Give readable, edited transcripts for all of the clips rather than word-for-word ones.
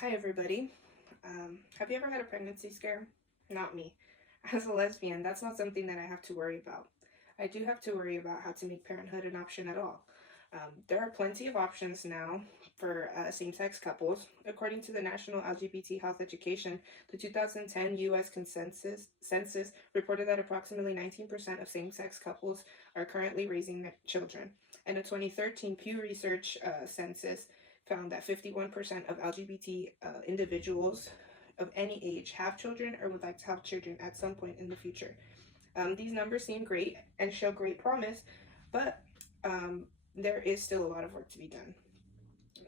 Hi, everybody. Have you ever had a pregnancy scare? Not me. As a lesbian, that's not something that I have to worry about. I do have to worry about how to make parenthood an option at all. There are plenty of options now for same sex couples. According to the National LGBT Health Education, the 2010 U.S. census reported that approximately 19% of same sex couples are currently raising their children. And a 2013 Pew Research census found that 51% of LGBT individuals of any age have children or would like to have children at some point in the future. These numbers seem great and show great promise, but um, there is still a lot of work to be done.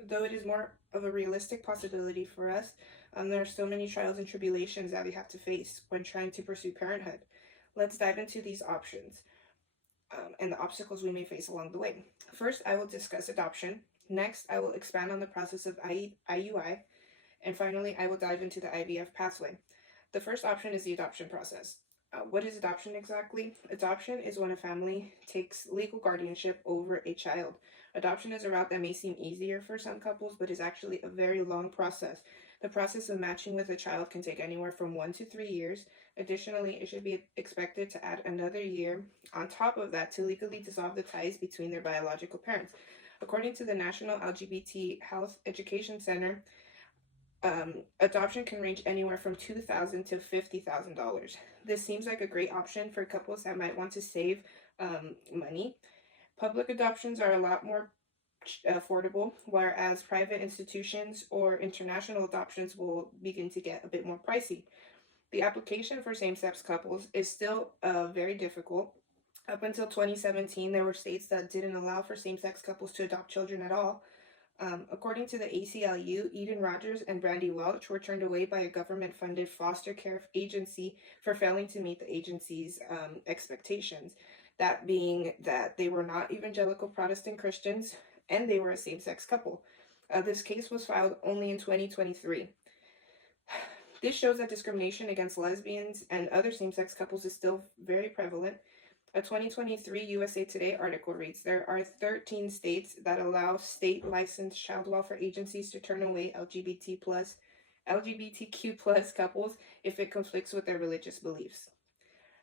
Though it is more of a realistic possibility for us, there are so many trials and tribulations that we have to face when trying to pursue parenthood. Let's dive into these options and the obstacles we may face along the way. First, I will discuss adoption. Next, I will expand on the process of IUI. And finally, I will dive into the IVF pathway. The first option is the adoption process. What is adoption exactly? Adoption is when a family takes legal guardianship over a child. Adoption is a route that may seem easier for some couples, but is actually a very long process. The process of matching with a child can take anywhere from 1 to 3 years. Additionally, it should be expected to add another year on top of that to legally dissolve the ties between their biological parents. According to the National LGBT Health Education Center, adoption can range anywhere from $2,000 to $50,000. This seems like a great option for couples that might want to save money. Public adoptions are a lot more affordable, whereas private institutions or international adoptions will begin to get a bit more pricey. The application for same sex couples is still very difficult. Up until 2017, there were states that didn't allow for same sex couples to adopt children at all. According to the ACLU, Eden Rogers and Brandy Welch were turned away by a government funded foster care agency for failing to meet the agency's expectations. That being that they were not evangelical Protestant Christians and they were a same sex couple. This case was filed only in 2023. This shows that discrimination against lesbians and other same sex couples is still very prevalent. A 2023 USA Today article reads, there are 13 states that allow state licensed child welfare agencies to turn away LGBTQ plus couples if it conflicts with their religious beliefs.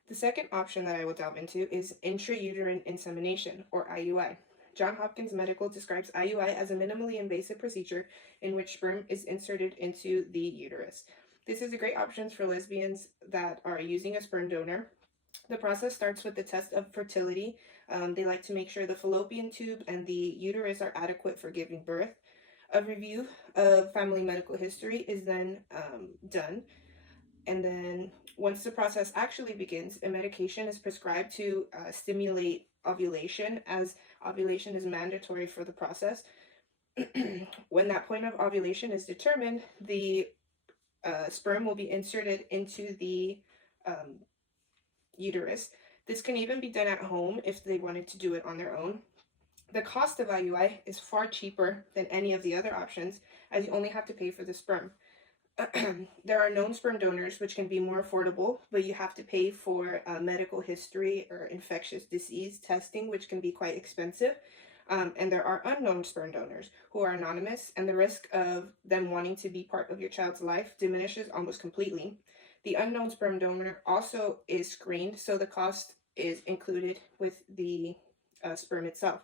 The second option that I will delve into is intrauterine insemination, or IUI. Johns Hopkins Medical describes IUI as a minimally invasive procedure in which sperm is inserted into the uterus. This is a great option for lesbians that are using a sperm donor. The process starts with the test of fertility. They like to make sure the fallopian tube and the uterus are adequate for giving birth. A review of family medical history is then done. And then once the process actually begins, a medication is prescribed to stimulate ovulation, as ovulation is mandatory for the process. When that point of ovulation is determined, the sperm will be inserted into the uterus. This can even be done at home if they wanted to do it on their own. The cost of IUI is far cheaper than any of the other options, as you only have to pay for the sperm. There are known sperm donors which can be more affordable, but you have to pay for medical history or infectious disease testing, which can be quite expensive. And there are unknown sperm donors who are anonymous, and the risk of them wanting to be part of your child's life diminishes almost completely. The unknown sperm donor also is screened, so the cost is included with the sperm itself.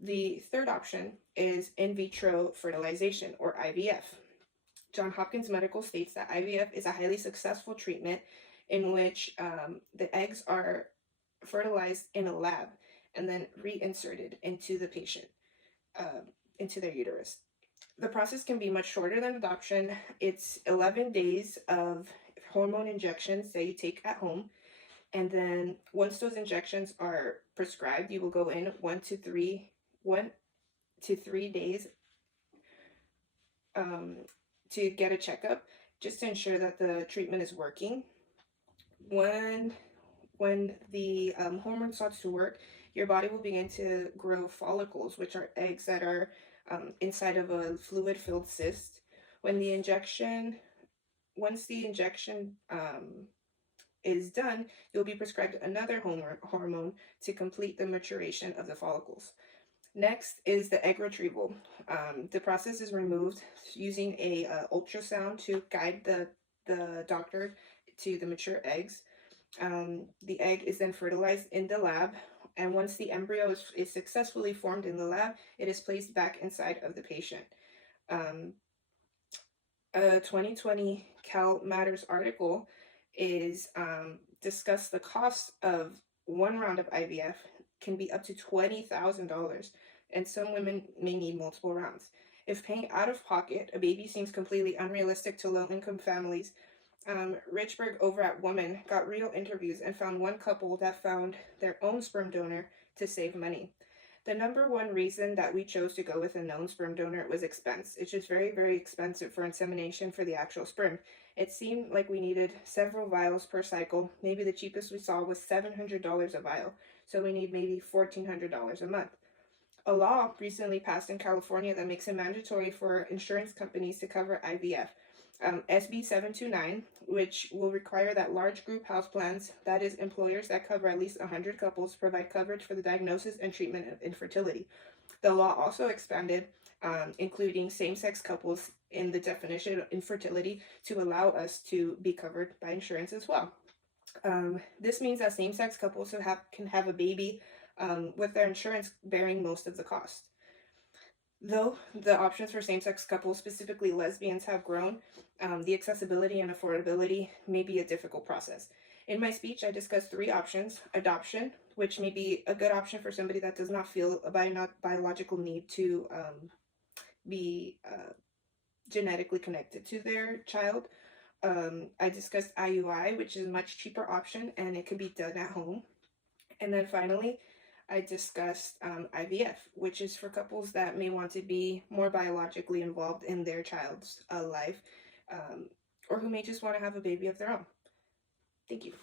The third option is in vitro fertilization, or IVF. Johns Hopkins Medical states that IVF is a highly successful treatment in which the eggs are fertilized in a lab and then reinserted into the patient, into their uterus. The process can be much shorter than adoption. It's 11 days of hormone injections that you take at home. And then once those injections are prescribed, you will go in 1 to 3 days to get a checkup just to ensure that the treatment is working. When the hormone starts to work, your body will begin to grow follicles, which are eggs that are inside of a fluid-filled cyst. Once the injection is done, you'll be prescribed another hormone to complete the maturation of the follicles. Next is the egg retrieval. The process is removed using a ultrasound to guide the doctor to the mature eggs. The egg is then fertilized in the lab, and once the embryo is successfully formed in the lab, it is placed back inside of the patient. Um, a 2020 Cal Matters article is discussed the cost of one round of IVF can be up to $20,000, and some women may need multiple rounds. If paying out of pocket, a baby seems completely unrealistic to low income families. Richburg over at Woman got real interviews and found one couple that found their own sperm donor to save money. The number one reason that we chose to go with a known sperm donor was expense. It's just very, very expensive for insemination for the actual sperm. It seemed like we needed several vials per cycle. Maybe the cheapest we saw was $700 a vial, so we need maybe $1,400 a month. A law recently passed in California that makes it mandatory for insurance companies to cover IVF. SB 729, which will require that large group health plans, that is, employers that cover at least 100 couples, provide coverage for the diagnosis and treatment of infertility. The law also expanded, including same-sex couples in the definition of infertility to allow us to be covered by insurance as well. This means that same-sex couples can have a baby with their insurance bearing most of the cost. Though the options for same-sex couples, specifically lesbians, have grown, the accessibility and affordability may be a difficult process. In my speech, I discussed 3 options. Adoption, which may be a good option for somebody that does not feel a biological need to be genetically connected to their child. I discussed IUI, which is a much cheaper option, and it can be done at home. And then finally, I discussed IVF, which is for couples that may want to be more biologically involved in their child's life, or who may just want to have a baby of their own. Thank you.